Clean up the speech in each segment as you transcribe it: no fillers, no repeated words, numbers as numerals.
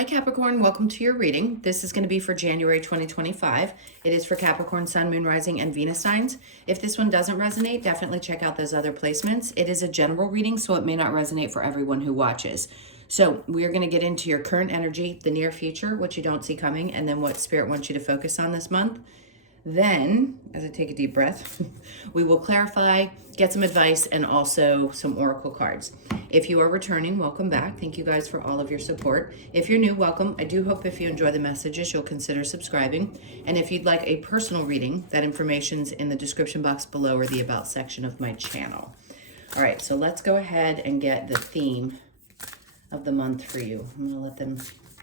Hi Capricorn, welcome to your reading. This is going to be for January 2025. It is for Capricorn, Sun, Moon, Rising, and Venus signs. If this one doesn't resonate, definitely check out those other placements. It is a general reading, so it may not resonate for everyone who watches. So we are going to get into your current energy, the near future, what you don't see coming, and then what Spirit wants you to focus on this month. Then, as I take a deep breath, we will clarify, get some advice, and also some oracle cards. If you are returning, welcome back. Thank you guys for all of your support. If you're new, welcome. I do hope if you enjoy the messages, you'll consider subscribing. And if you'd like a personal reading, that information's in the description box below or the About section of my channel. All right, so let's go ahead and get the theme of the month for you. I'm going to let them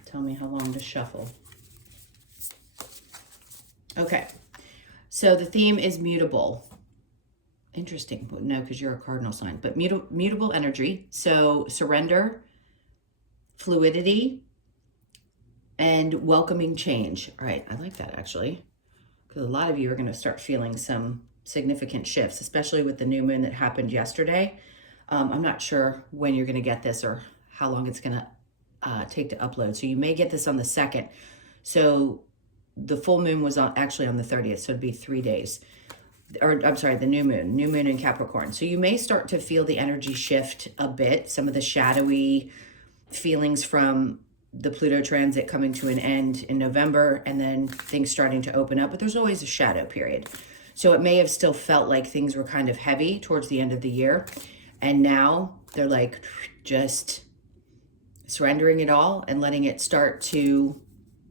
tell me how long to shuffle. Okay. So the theme is mutable. Interesting. No, because you're a cardinal sign, but mutable energy. So surrender, fluidity, and welcoming change. All right. I like that actually, because a lot of you are going to start feeling some significant shifts, especially with the new moon that happened yesterday. I'm not sure when you're going to get this or how long it's going to take to upload. So you may get this on the 2nd. So the full moon was actually on the 30th, so it'd be 3 days. Or I'm sorry, the new moon in Capricorn. So you may start to feel the energy shift a bit, some of the shadowy feelings from the Pluto transit coming to an end in November, and then things starting to open up, but there's always a shadow period. So it may have still felt like things were kind of heavy towards the end of the year, and now they're like just surrendering it all and letting it start to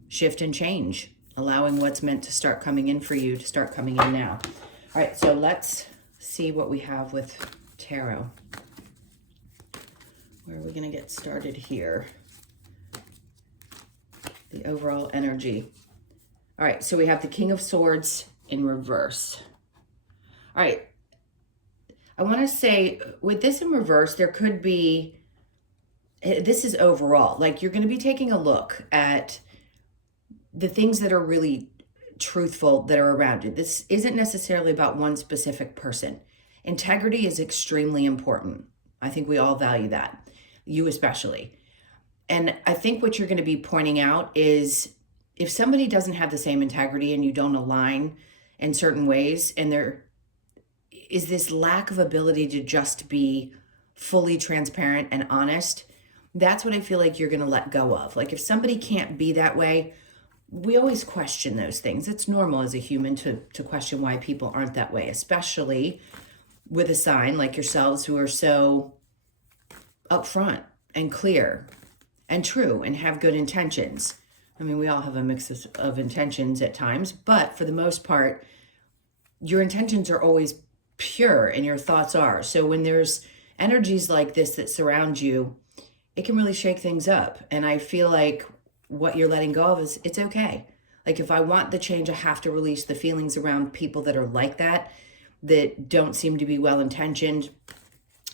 shift and change, allowing what's meant to start coming in for you to start coming in now. All right, so let's see what we have with tarot. Where are we going to get started here? The overall energy. All right, so we have the King of Swords in reverse. All right, I want to say with this in reverse, there could be, this is overall, like you're going to be taking a look at the things that are really truthful that are around you. This isn't necessarily about one specific person. Integrity is extremely important. I think we all value that, you especially. And I think what you're going to be pointing out is if somebody doesn't have the same integrity and you don't align in certain ways, and there is this lack of ability to just be fully transparent and honest, that's what I feel like you're going to let go of. Like if somebody can't be that way, we always question those things. It's normal as a human to question why people aren't that way, especially with a sign like yourselves who are so upfront and clear and true and have good intentions. I mean, we all have a mix of intentions at times, but for the most part, your intentions are always pure and your thoughts are. So when there's energies like this that surround you, it can really shake things up. And I feel like what you're letting go of is it's okay. Like if I want the change, I have to release the feelings around people that are like that don't seem to be well-intentioned,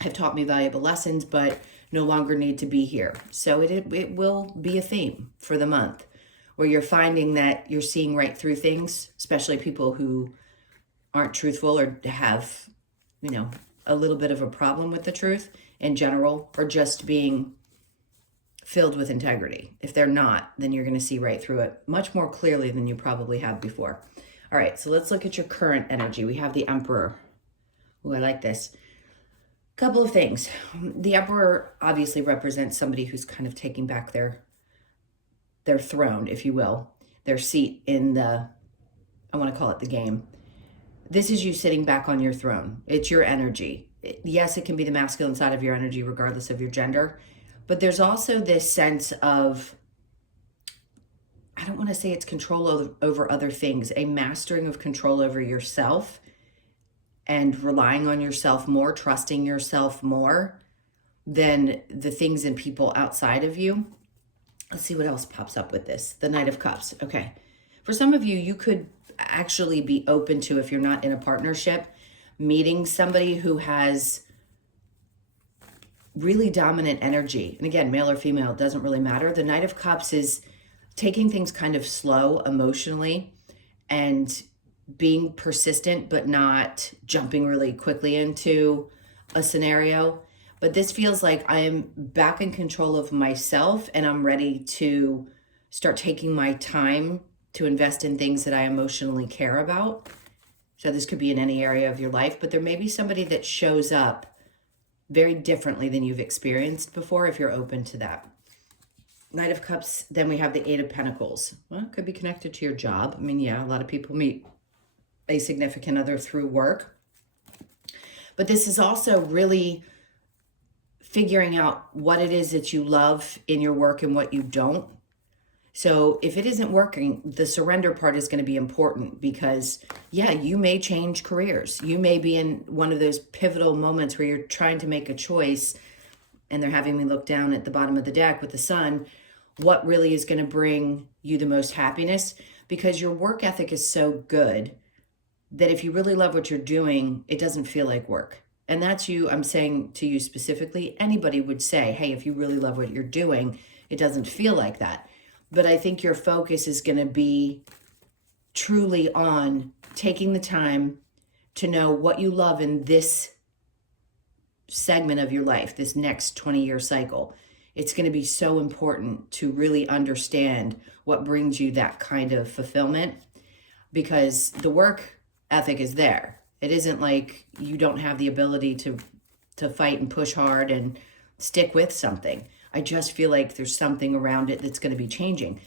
have taught me valuable lessons, but no longer need to be here. So it will be a theme for the month where you're finding that you're seeing right through things, especially people who aren't truthful or have, a little bit of a problem with the truth in general, or just being filled with integrity. If they're not, then you're going to see right through it much more clearly than you probably have before. All right, so let's look at your current energy. We have the Emperor. Oh, I like this. Couple of things. The Emperor obviously represents somebody who's kind of taking back their throne, if you will, their seat in the, I want to call it the game. This is you sitting back on your throne. It's your energy. Yes, it can be the masculine side of your energy, regardless of your gender. But there's also this sense of, I don't want to say it's control over other things, a mastering of control over yourself and relying on yourself more, trusting yourself more than the things and people outside of you. Let's see what else pops up with this. The Knight of Cups. Okay. For some of you, you could actually be open to, if you're not in a partnership, meeting somebody who has really dominant energy. And again, male or female, it doesn't really matter. The Knight of Cups is taking things kind of slow emotionally and being persistent, but not jumping really quickly into a scenario, But this feels like I am back in control of myself, and I'm ready to start taking my time to invest in things that I emotionally care about. So this could be in any area of your life, but there may be somebody that shows up very differently than you've experienced before if you're open to that. Knight of Cups, then we have the Eight of Pentacles. Well, it could be connected to your job. I mean, yeah, a lot of people meet a significant other through work. But this is also really figuring out what it is that you love in your work and what you don't. So if it isn't working, the surrender part is going to be important because, yeah, you may change careers. You may be in one of those pivotal moments where you're trying to make a choice, and they're having me look down at the bottom of the deck with the sun. What really is going to bring you the most happiness? Because your work ethic is so good that if you really love what you're doing, it doesn't feel like work. And that's you, I'm saying to you specifically. Anybody would say, hey, if you really love what you're doing, it doesn't feel like that. But I think your focus is going to be truly on taking the time to know what you love in this segment of your life, this next 20-year cycle. It's going to be so important to really understand what brings you that kind of fulfillment, because the work ethic is there. It isn't like you don't have the ability to fight and push hard and stick with something. I just feel like there's something around it that's going to be changing.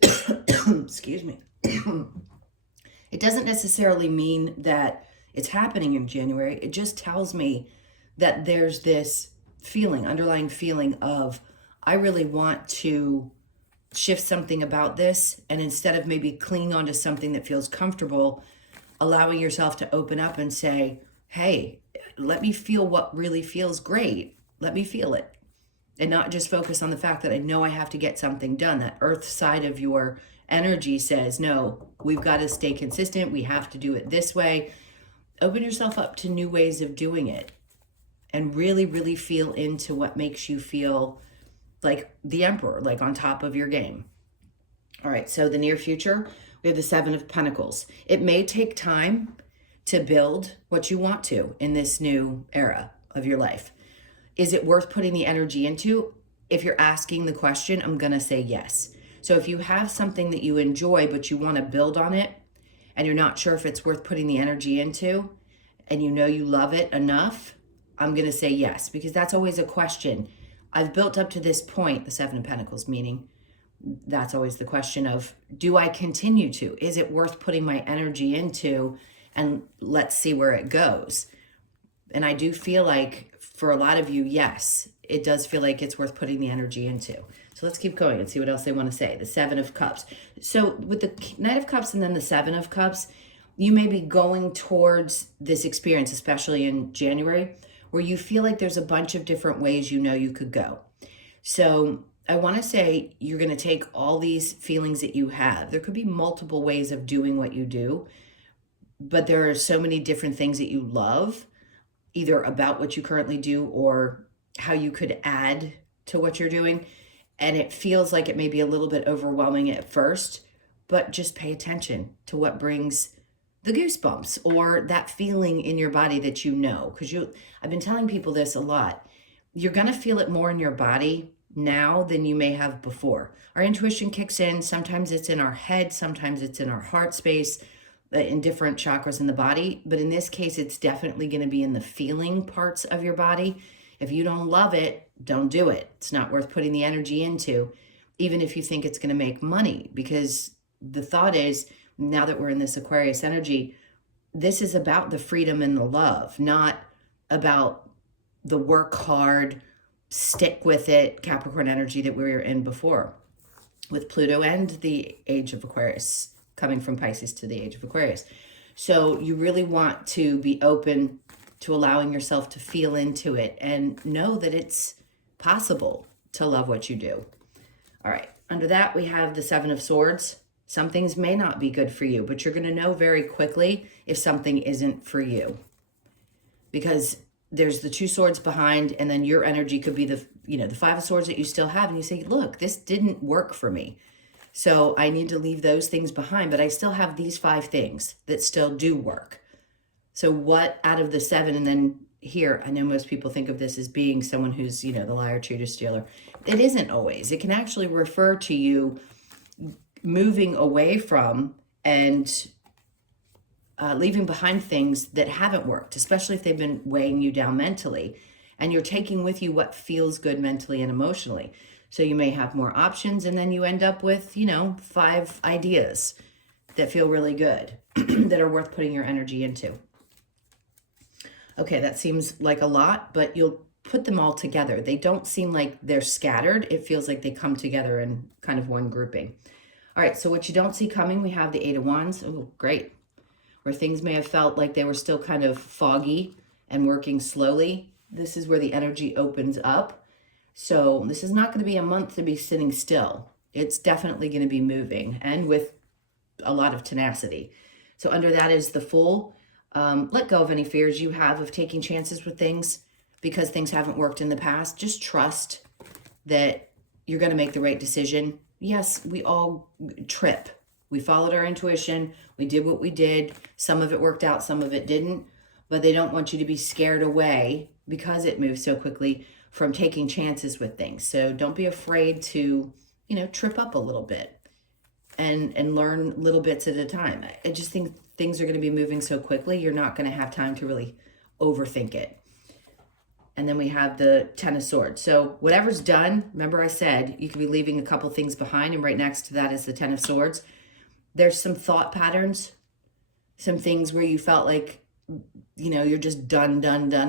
Excuse me. It doesn't necessarily mean that it's happening in January. It just tells me that there's this feeling, underlying feeling of, I really want to shift something about this. And instead of maybe clinging onto something that feels comfortable, allowing yourself to open up and say, hey, let me feel what really feels great. Let me feel it. And not just focus on the fact that I know I have to get something done. That earth side of your energy says, no, we've got to stay consistent. We have to do it this way. Open yourself up to new ways of doing it and really, really feel into what makes you feel like the emperor, like on top of your game. All right, so the near future, we have the Seven of Pentacles. It may take time to build what you want to in this new era of your life. Is it worth putting the energy into? If you're asking the question, I'm going to say yes. So if you have something that you enjoy, but you want to build on it, and you're not sure if it's worth putting the energy into, and you know you love it enough, I'm going to say yes, because that's always a question. I've built up to this point, the Seven of Pentacles, meaning that's always the question of, do I continue to? Is it worth putting my energy into? And let's see where it goes. And I do feel like for a lot of you, yes, it does feel like it's worth putting the energy into. So let's keep going and see what else they want to say. The Seven of Cups. So with the Knight of Cups and then the Seven of Cups, you may be going towards this experience, especially in January, where you feel like there's a bunch of different ways you know you could go. So I want to say you're going to take all these feelings that you have. There could be multiple ways of doing what you do, but there are so many different things that you love, either about what you currently do or how you could add to what you're doing. And it feels like it may be a little bit overwhelming at first, but just pay attention to what brings the goosebumps or that feeling in your body that you know. Because I've been telling people this a lot. You're going to feel it more in your body now than you may have before. Our intuition kicks in. Sometimes it's in our head. Sometimes it's in our heart space, in different chakras in the body. But in this case, it's definitely going to be in the feeling parts of your body. If you don't love it, don't do it. It's not worth putting the energy into, even if you think it's going to make money. Because the thought is, now that we're in this Aquarius energy, this is about the freedom and the love, not about the work hard, stick with it Capricorn energy that we were in before with Pluto and the age of Aquarius, coming from Pisces to the age of Aquarius. So you really want to be open to allowing yourself to feel into it and know that it's possible to love what you do. All right, under that we have the Seven of Swords. Some things may not be good for you, but you're going to know very quickly if something isn't for you, because there's the two swords behind, and then your energy could be the Five of Swords that you still have, and you say, look, this didn't work for me, so I need to leave those things behind, but I still have these 5 things that still do work. So what out of the 7, and then here, I know most people think of this as being someone who's, you know, the liar, cheater, stealer. It isn't always. It can actually refer to you moving away from and leaving behind things that haven't worked, especially if they've been weighing you down mentally. And you're taking with you what feels good mentally and emotionally. So you may have more options, and then you end up with, you know, 5 ideas that feel really good, that are worth putting your energy into. Okay, that seems like a lot, but you'll put them all together. They don't seem like they're scattered. It feels like they come together in kind of one grouping. All right, so what you don't see coming, we have the 8 of Wands. Oh, great. Where things may have felt like they were still kind of foggy and working slowly, this is where the energy opens up. So this is not going to be a month to be sitting still. It's definitely going to be moving, and with a lot of tenacity. So under that is the Fool. Let go of any fears you have of taking chances with things because things haven't worked in the past. Just trust that you're going to make the right decision. Yes, we all trip. We followed our intuition. We did what we did. Some of it worked out, some of it didn't. But they don't want you to be scared away, because it moves so quickly, from taking chances with things. So don't be afraid to, you know, trip up a little bit and learn little bits at a time. I just think things are going to be moving so quickly, you're not going to have time to really overthink it. And then we have the 10 of Swords. So whatever's done, remember I said you could be leaving a couple things behind, and right next to that is the 10 of Swords. There's some thought patterns, some things where you felt like, you know, you're just done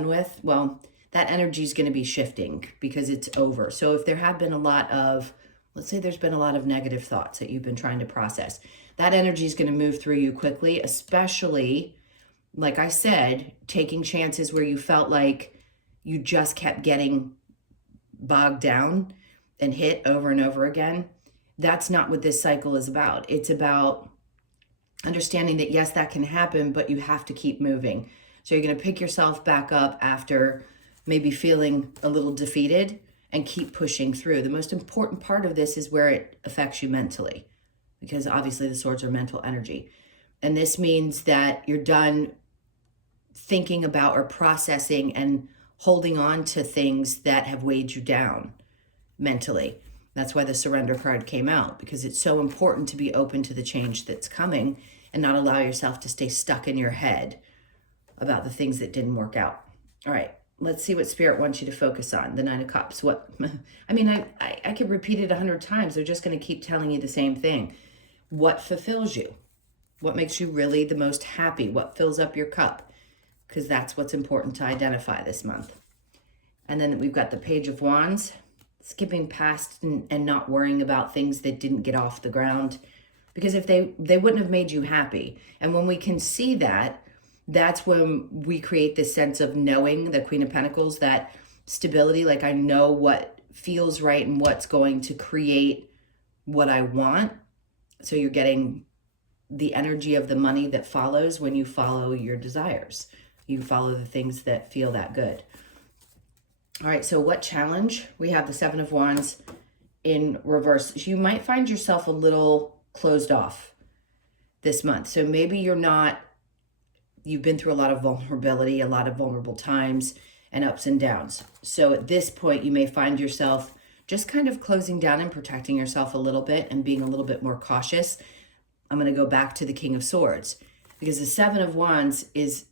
with. Well, that energy is going to be shifting because it's over. So if there have been a lot of, let's say there's been a lot of negative thoughts that you've been trying to process, that energy is going to move through you quickly, especially, like I said, taking chances where you felt like you just kept getting bogged down and hit over and over again. That's not what this cycle is about. It's about understanding that, yes, that can happen, but you have to keep moving. So you're going to pick yourself back up after maybe feeling a little defeated and keep pushing through. The most important part of this is where it affects you mentally, because obviously the swords are mental energy. And this means that you're done thinking about or processing and holding on to things that have weighed you down mentally. That's why the surrender card came out, because it's so important to be open to the change that's coming and not allow yourself to stay stuck in your head about the things that didn't work out. All right, let's see what Spirit wants you to focus on. The 9 of Cups. What? I mean, I could repeat it 100 times. They're just going to keep telling you the same thing. What fulfills you? What makes you really the most happy? What fills up your cup? Because that's what's important to identify this month. And then we've got the Page of Wands. Skipping past and not worrying about things that didn't get off the ground, because if they wouldn't have made you happy. And when we can see that, that's when we create this sense of knowing, the Queen of Pentacles, that stability, like I know what feels right and what's going to create what I want. So you're getting the energy of the money that follows when you follow your desires. You follow the things that feel that good. All right, so what challenge? We have the 7 of Wands in reverse. So you might find yourself a little closed off this month. So maybe you've been through a lot of vulnerability, a lot of vulnerable times and ups and downs. So at this point, you may find yourself just kind of closing down and protecting yourself a little bit and being a little bit more cautious. I'm going to go back to the King of Swords, because the 7 of Wands is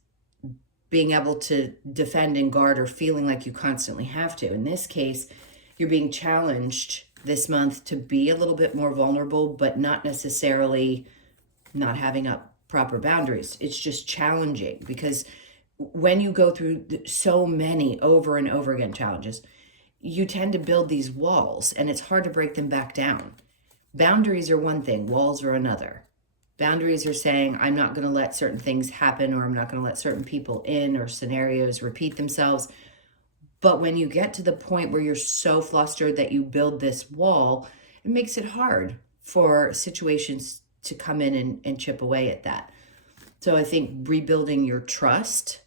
being able to defend and guard, or feeling like you constantly have to. In this case, you're being challenged this month to be a little bit more vulnerable, but not necessarily not having up proper boundaries. It's just challenging, because when you go through so many over and over again challenges, you tend to build these walls, and it's hard to break them back down. Boundaries are one thing, walls are another. Boundaries are saying, I'm not going to let certain things happen, or I'm not going to let certain people in, or scenarios repeat themselves. But when you get to the point where you're so flustered that you build this wall, it makes it hard for situations to come in and chip away at that. So I think rebuilding your trust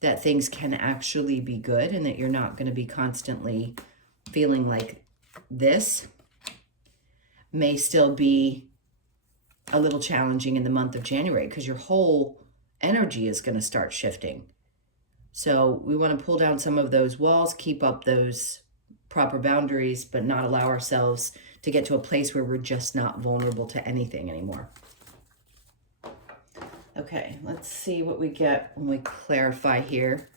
that things can actually be good, and that you're not going to be constantly feeling like this, may still be a little challenging in the month of January, because your whole energy is going to start shifting. So we want to pull down some of those walls, keep up those proper boundaries, but not allow ourselves to get to a place where we're just not vulnerable to anything anymore. Okay, let's see what we get when we clarify here.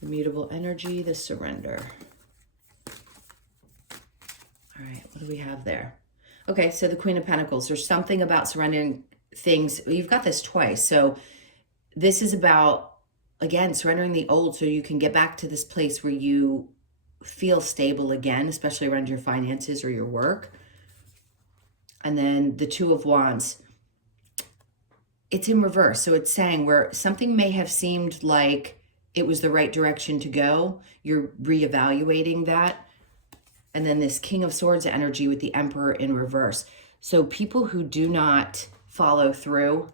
The mutable energy, the surrender. All right, what do we have there? Okay, so the Queen of Pentacles. There's something about surrendering things. You've got this twice. So this is about, again, surrendering the old so you can get back to this place where you feel stable again, especially around your finances or your work. And then the Two of Wands. It's in reverse. So it's saying where something may have seemed like it was the right direction to go, you're reevaluating that. And then this King of Swords energy with the Emperor in reverse. So people who do not follow through,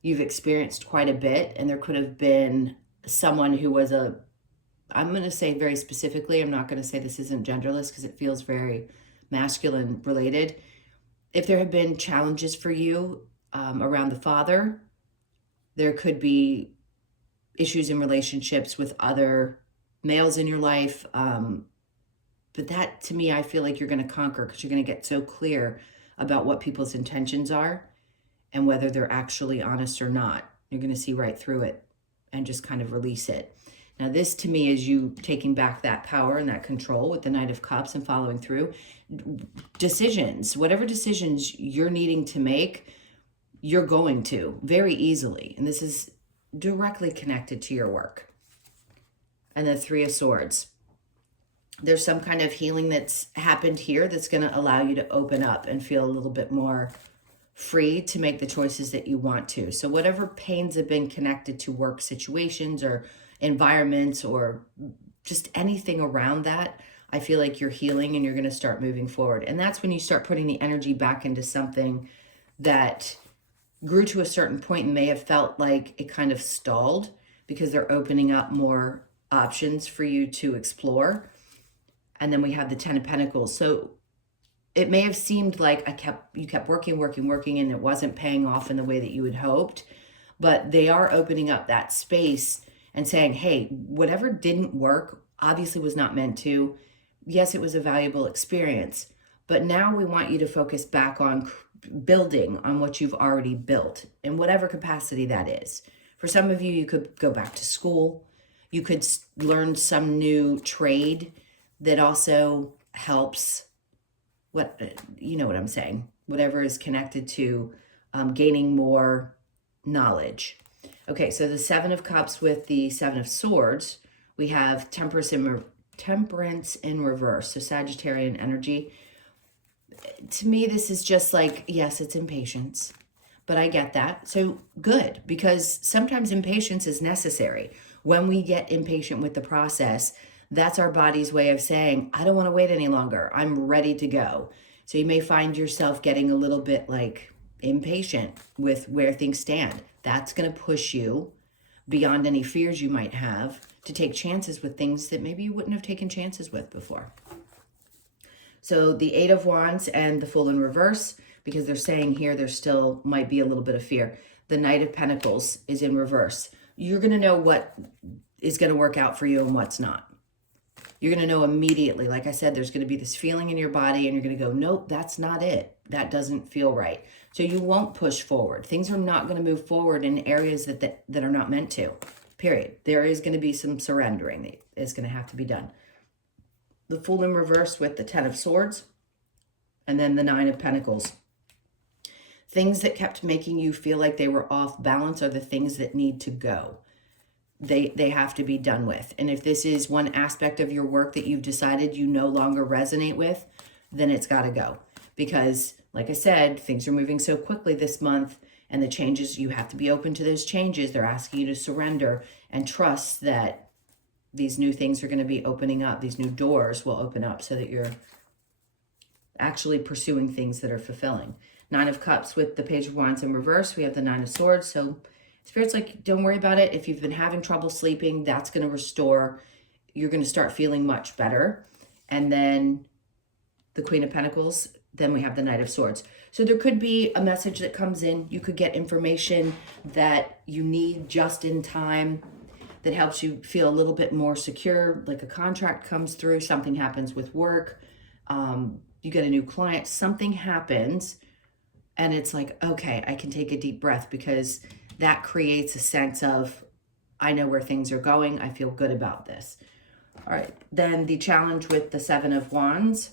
you've experienced quite a bit. And there could have been someone who was I'm going to say very specifically, I'm not going to say this isn't genderless because it feels very masculine related. If there have been challenges for you around the father, there could be issues in relationships with other males in your life. But that, to me, I feel like you're going to conquer because you're going to get so clear about what people's intentions are and whether they're actually honest or not. You're going to see right through it and just kind of release it. Now, this to me is you taking back that power and that control with the Knight of Cups and following through. Decisions, whatever decisions you're needing to make, you're going to very easily. And this is directly connected to your work. And the Three of Swords. There's some kind of healing that's happened here that's going to allow you to open up and feel a little bit more free to make the choices that you want to. So whatever pains have been connected to work situations or environments or just anything around that, I feel like you're healing and you're going to start moving forward. And that's when you start putting the energy back into something that grew to a certain point and may have felt like it kind of stalled because they're opening up more options for you to explore. And then we have the Ten of Pentacles. So it may have seemed like you kept working, and it wasn't paying off in the way that you had hoped. But they are opening up that space and saying, hey, whatever didn't work obviously was not meant to. Yes, it was a valuable experience. But now we want you to focus back on building on what you've already built in whatever capacity that is. For some of you, you could go back to school. You could learn some new trade that also helps, you know what I'm saying, whatever is connected to gaining more knowledge. Okay, so the Seven of Cups with the Seven of Swords, we have Temperance in reverse, so Sagittarian energy. To me, this is just like, yes, it's impatience, but I get that. So good, because sometimes impatience is necessary. When we get impatient with the process, that's our body's way of saying, I don't want to wait any longer. I'm ready to go. So you may find yourself getting a little bit like impatient with where things stand. That's going to push you beyond any fears you might have to take chances with things that maybe you wouldn't have taken chances with before. So the Eight of Wands and the Fool in reverse, because they're saying here there still might be a little bit of fear. The Knight of Pentacles is in reverse. You're going to know what is going to work out for you and what's not. You're going to know immediately. Like I said, there's going to be this feeling in your body and you're going to go, nope, that's not it. That doesn't feel right. So you won't push forward. Things are not going to move forward in areas that are not meant to, period. There is going to be some surrendering that is going to have to be done. The Fool in reverse with the Ten of Swords and then the Nine of Pentacles. Things that kept making you feel like they were off balance are the things that need to go. They have to be done with. And if this is one aspect of your work that you've decided you no longer resonate with, then it's got to go. Because, like I said, things are moving so quickly this month, and the changes, you have to be open to those changes. They're asking you to surrender and trust that these new things are going to be opening up. These new doors will open up so that you're actually pursuing things that are fulfilling. Nine of Cups with the Page of Wands in reverse. We have the Nine of Swords. So Spirit's like, don't worry about it. If you've been having trouble sleeping, that's going to restore. You're going to start feeling much better. And then the Queen of Pentacles. Then we have the Knight of Swords. So there could be a message that comes in. You could get information that you need just in time that helps you feel a little bit more secure, like a contract comes through, something happens with work, you get a new client, something happens, and it's like, okay, I can take a deep breath, because that creates a sense of, I know where things are going, I feel good about this. All right, then the challenge with the Seven of Wands,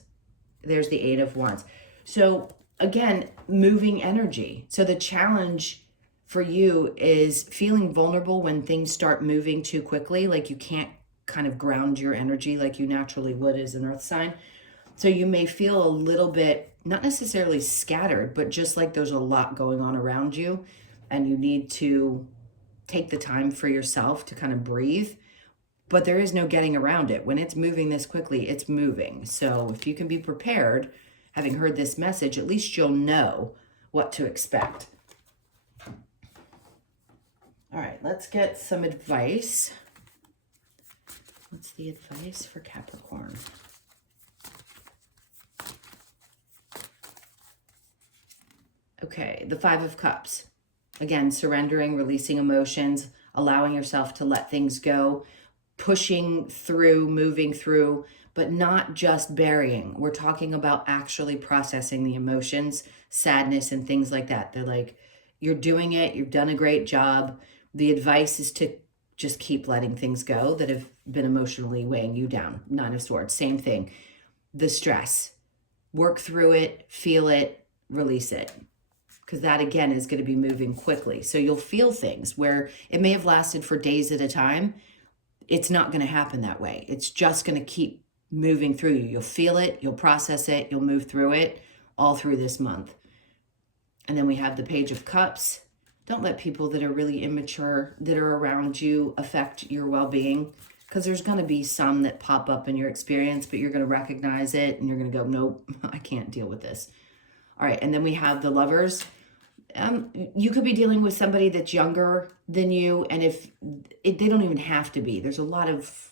there's the Eight of Wands. So again, moving energy. So the challenge for you is feeling vulnerable when things start moving too quickly, like you can't kind of ground your energy like you naturally would as an earth sign. So you may feel a little bit, not necessarily scattered, but just like there's a lot going on around you, and you need to take the time for yourself to kind of breathe. But there is no getting around it. When it's moving this quickly, it's moving. So if you can be prepared, having heard this message, at least you'll know what to expect. All right, let's get some advice. What's the advice for Capricorn? Okay, the Five of Cups. Again, surrendering, releasing emotions, allowing yourself to let things go, pushing through, moving through, but not just burying. We're talking about actually processing the emotions, sadness, and things like that. They're like, you're doing it, you've done a great job. The advice is to just keep letting things go that have been emotionally weighing you down. Nine of Swords, same thing. The stress, work through it, feel it, release it. Because that, again, is going to be moving quickly. So you'll feel things where it may have lasted for days at a time. It's not going to happen that way. It's just going to keep moving through you. You'll feel it, you'll process it, you'll move through it all through this month. And then we have the Page of Cups. Don't let people that are really immature that are around you affect your well-being, because there's going to be some that pop up in your experience, but you're going to recognize it and you're going to go, nope, I can't deal with this. All right, and then we have the Lovers. You could be dealing with somebody that's younger than you, and they don't even have to be. There's a lot of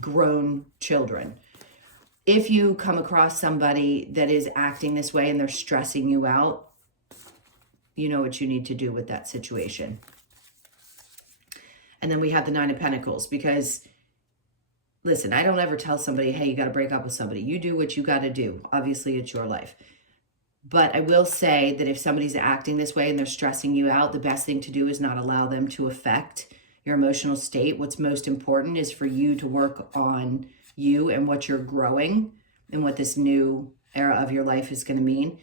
grown children. If you come across somebody that is acting this way and they're stressing you out, you know what you need to do with that situation. And then we have the Nine of Pentacles, because, listen, I don't ever tell somebody, hey, you got to break up with somebody. You do what you got to do. Obviously, it's your life. But I will say that if somebody's acting this way and they're stressing you out, the best thing to do is not allow them to affect your emotional state. What's most important is for you to work on you and what you're growing and what this new era of your life is going to mean.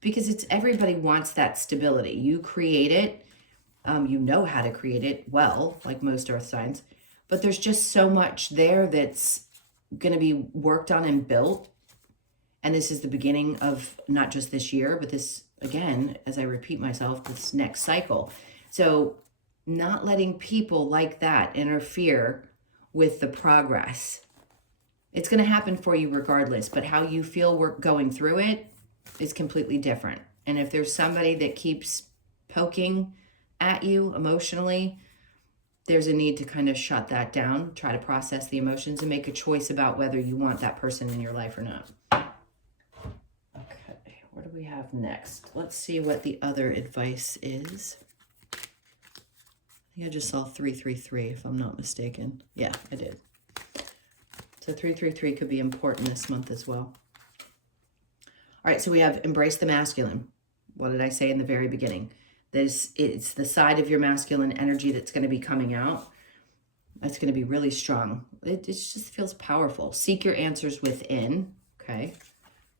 Because everybody wants that stability. You create it. You know how to create it well, like most earth signs. But there's just so much there that's going to be worked on and built. And this is the beginning of not just this year, but this, again, as I repeat myself, this next cycle. So not letting people like that interfere with the progress. It's going to happen for you regardless, but how you feel going through it is completely different. And if there's somebody that keeps poking at you emotionally, there's a need to kind of shut that down, try to process the emotions, and make a choice about whether you want that person in your life or not. Okay, what do we have next? Let's see what the other advice is. I think I just saw 333, if I'm not mistaken. Yeah, I did. So 333 could be important this month as well. All right, so we have embrace the masculine. What did I say in the very beginning? It's the side of your masculine energy that's going to be coming out. That's going to be really strong. It just feels powerful. Seek your answers within. Okay.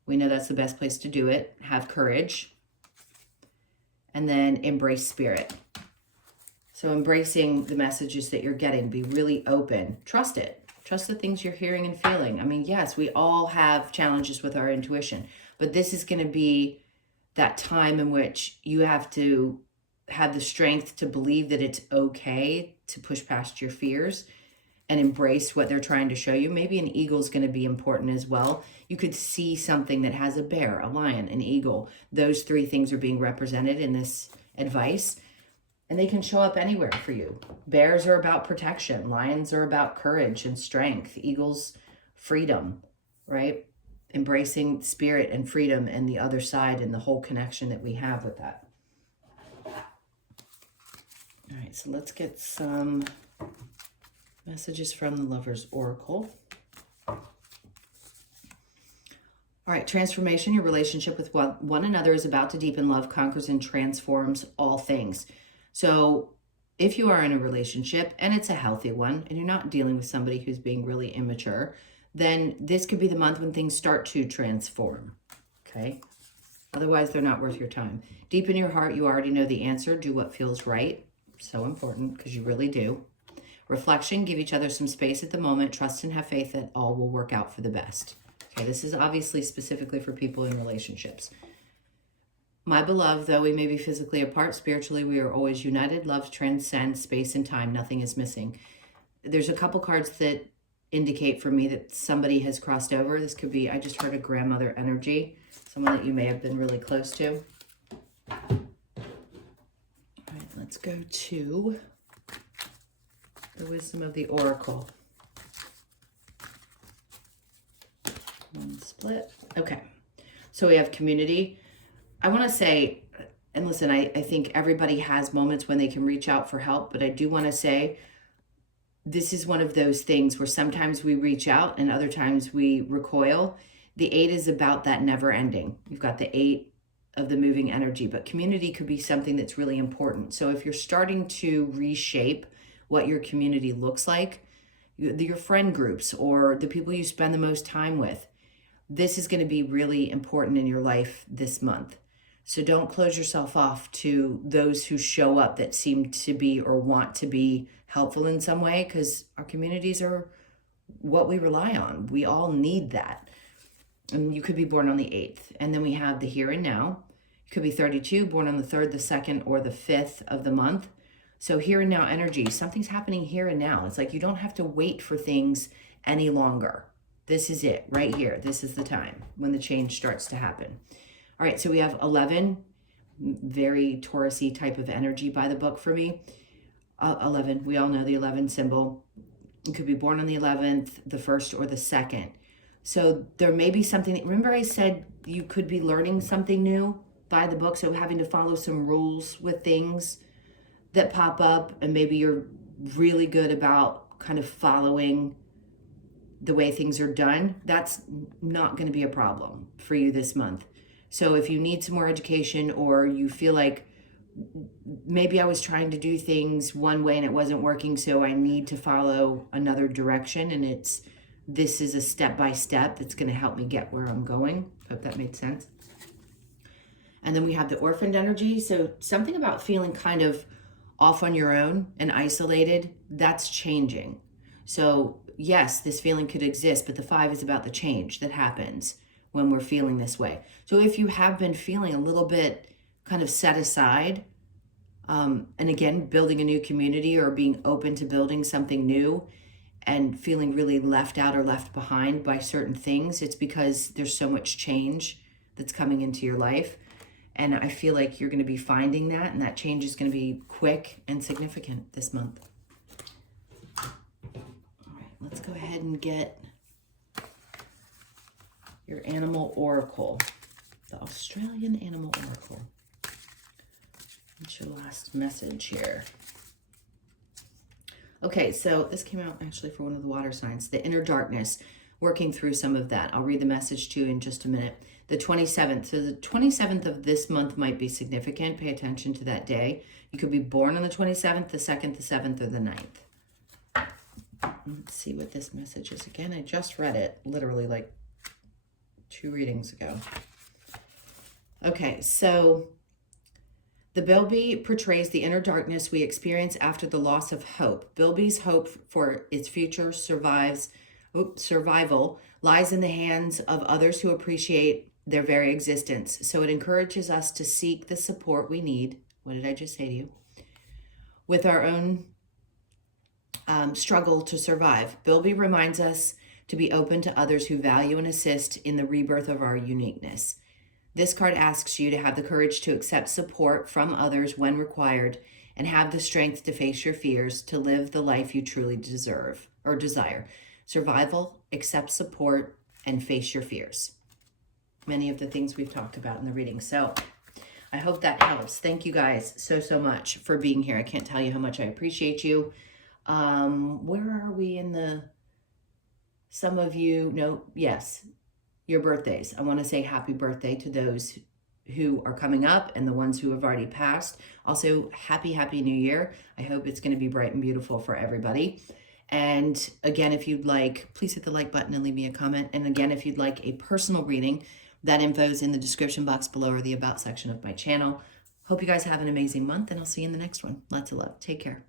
We know that's the best place to do it. Have courage. And then embrace spirit. So embracing the messages that you're getting. Be really open. Trust it. Trust the things you're hearing and feeling. I mean, yes, we all have challenges with our intuition. But this is going to be that time in which you have to have the strength to believe that it's okay to push past your fears and embrace what they're trying to show you. Maybe an eagle is going to be important as well. You could see something that has a bear, a lion, an eagle. Those three things are being represented in this advice, and they can show up anywhere for you. Bears are about protection. Lions are about courage and strength. Eagles, freedom, right? Embracing spirit and freedom and the other side and the whole connection that we have with that. All right, so let's get some Messages from the Lover's Oracle. All right, transformation. Your relationship with one another is about to deepen. Love conquers and transforms all things. So if you are in a relationship and it's a healthy one and you're not dealing with somebody who's being really immature, then this could be the month when things start to transform, okay? Otherwise, they're not worth your time. Deep in your heart, you already know the answer. Do what feels right. So important, because you really do. Reflection, give each other some space at the moment. Trust and have faith that all will work out for the best. Okay, this is obviously specifically for people in relationships. My beloved, though we may be physically apart, spiritually we are always united. Love transcends space and time. Nothing is missing. There's a couple cards that indicate for me that somebody has crossed over. This could be, I just heard a grandmother energy, someone that you may have been really close to. All right, let's go to the wisdom of the Oracle. One split. Okay, so we have community. I want to say, and listen, I think everybody has moments when they can reach out for help, but I do want to say this is one of those things where sometimes we reach out and other times we recoil. The 8 is about that never ending. You've got the 8 of the moving energy, but community could be something that's really important. So if you're starting to reshape what your community looks like, your friend groups or the people you spend the most time with, this is going to be really important in your life this month. So don't close yourself off to those who show up that seem to be or want to be helpful in some way, because our communities are what we rely on. We all need that. And you could be born on the 8th. And then we have the here and now. You could be 32, born on the 3rd, the 2nd, or the 5th of the month. So here and now energy, something's happening here and now. It's like you don't have to wait for things any longer. This is it right here. This is the time when the change starts to happen. All right, so we have 11, very Taurus-y type of energy by the book for me. 11, we all know the 11 symbol. You could be born on the 11th, the 1st, or the 2nd. So there may be something, remember I said you could be learning something new by the book, so having to follow some rules with things that pop up, and maybe you're really good about kind of following the way things are done. That's not going to be a problem for you this month. So if you need some more education, or you feel like maybe I was trying to do things one way and it wasn't working, so I need to follow another direction, and this is a step-by-step that's going to help me get where I'm going. Hope that made sense. And then we have the orphaned energy. So something about feeling kind of off on your own and isolated, that's changing. So yes, this feeling could exist, but the 5 is about the change that happens when we're feeling this way. So if you have been feeling a little bit kind of set aside, and again, building a new community or being open to building something new and feeling really left out or left behind by certain things, it's because there's so much change that's coming into your life. And I feel like you're going to be finding that, and that change is going to be quick and significant this month. All right, let's go ahead and get your animal oracle, the Australian animal oracle. What's your last message here? Okay, so this came out actually for one of the water signs, the inner darkness, working through some of that. I'll read the message to you in just a minute. The 27th, so the 27th of this month might be significant. Pay attention to that day. You could be born on the 27th, the 2nd, the 7th, or the 9th. Let's see what this message is again. I just read it literally like 2 readings ago. Okay, so the Bilby portrays the inner darkness we experience after the loss of hope. Bilby's hope for its future survival lies in the hands of others who appreciate their very existence. So it encourages us to seek the support we need. What did I just say to you? With our own struggle to survive. Bilby reminds us to be open to others who value and assist in the rebirth of our uniqueness. This card asks you to have the courage to accept support from others when required, and have the strength to face your fears, to live the life you truly deserve or desire. Survival, accept support, and face your fears. Many of the things we've talked about in the reading. So I hope that helps. Thank you guys so much for being here. I can't tell you how much I appreciate you. Where are we in the, some of you, no, yes, your birthdays. I want to say happy birthday to those who are coming up and the ones who have already passed. Also, happy New Year. I hope it's going to be bright and beautiful for everybody. And again, if you'd like, please hit the like button and leave me a comment. And again, if you'd like a personal reading, that info is in the description box below or the about section of my channel. Hope you guys have an amazing month, and I'll see you in the next one. Lots of love. Take care.